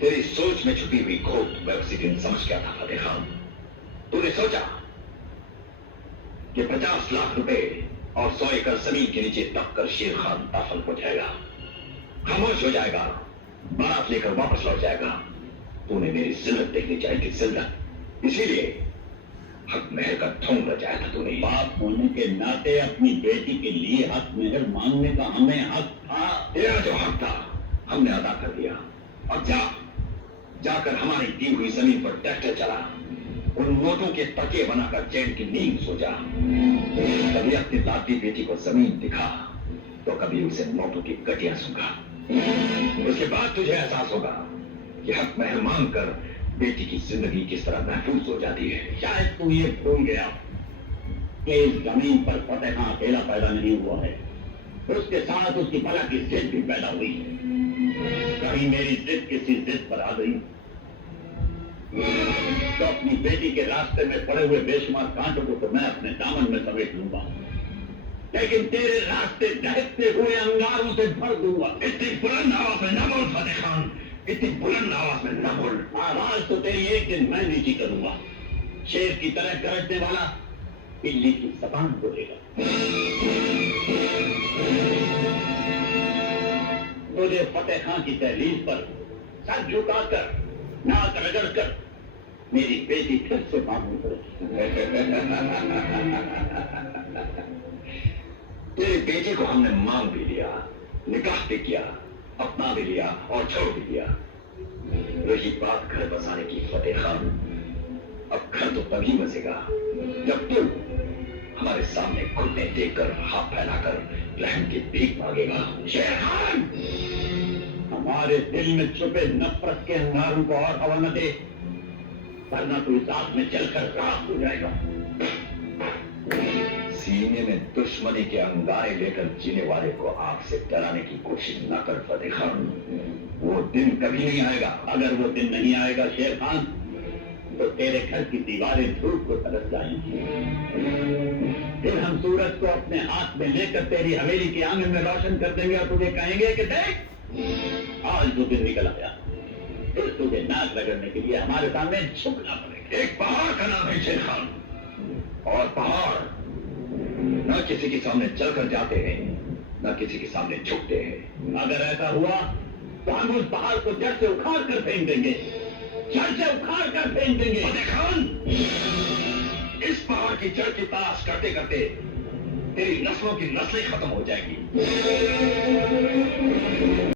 तेरी सोच में छुपी हुई खोट मैं उसी दिन समझ गया था फतेह खान। तूने सोचा कि 50 लाख रुपए और 100 एकड़ जमीन के नीचे दब कर शेर खान दफन हो जाएगा, खामोश हो जाएगा, बारात लेकर वापस लौट जाएगा। तूने मेरी जिल्लत देखनी चाहिए थी, जिल्लत। इसीलिए हक मेहर का ढोंग रचाया था तूने। बाप होने के नाते अपनी बेटी के लिए हक मेहर मांगने का हमें हक था। तेरा जो हक था हमने अदा कर दिया। अब जाकर हमारी दी हुई जमीन पर ट्रैक्टर चला, उन नोटों के तकिए बनाकर चैन की नींद सो जा। कभी अपनी लाडली बेटी को जमीन दिखा तो कभी उसे नोटों की गटियां सूंघा। उसके बाद तुझे एहसास होगा कि हक मेहर मांग कर बेटी की जिंदगी किस तरह महफूज हो जाती है। शायद तू ये भूल गया कि इस जमीन पर फतेह खां अकेला पैदा नहीं हुआ है, उसके साथ उसकी भला की जिद भी पैदा हुई है। कहीं मेरी जिद किसी जिद पर आ गई तो अपनी बेटी के रास्ते में पड़े हुए बेशुमार कांटों को तो मैं अपने दामन में समेट लूंगा, लेकिन तेरे रास्ते दहकते हुए अंगारों से भर दूंगा। इतनी बुलंद आवाज में न बोल फतेह खान, इतनी बुलंद आवाज में न बोल। आवाज तो तेरी एक दिन मैं नीची करूंगा। शेर की तरह गरजने वाला बिल्ली की जबान बोलेगा। मुझे फतेह खां की दहलीज पर सर झुकाकर नाक रगड़कर मेरी बेटी फिर से मांगनी पड़ेगी। तेरी बेटी को हमने मांग भी लिया, निकाह भी किया, अपना भी लिया और छोड़ भी दिया। रही बात घर बसाने की फतेह खान, अब घर तो तभी बसेगा जब तू हमारे सामने घुटने देखकर हाथ फैलाकर रहम की भीख मांगेगा। शेर खान, हमारे दिल में छुपे नफरत के अंगारों को और हवा न दे, वरना तू इस आग में जलकर राख हो जाएगा। सीने में दुश्मनी के अंगारे लेकर जीने वाले को आग से डराने की कोशिश न कर फतेह खान, वो दिन कभी नहीं आएगा। अगर वो दिन नहीं आएगा शेर खान, तो तेरे घर की दीवारें धूप को तरस जाएंगी। फिर हम सूरज को अपने हाथ में लेकर तेरी हवेली के आंगन में रोशन कर देंगे और तुझे कहेंगे कि देख आज जो दिन निकल आया, फिर तुझे नाक रगड़ने के लिए हमारे सामने झुकना पड़ेगा। एक पहाड़ का नाम है शेर खान, और पहाड़ न किसी के सामने चलकर जाते हैं, न किसी के सामने झुकते हैं। अगर ऐसा हुआ तो हम उस पहाड़ को जड़ से उखाड़ कर फेंक देंगे, जड़ से उखाड़ कर फेंक देंगे। फतेह खान, इस पहाड़ की जड़ की तलाश करते करते तेरी नस्लों की नस्लें खत्म हो जाएगी।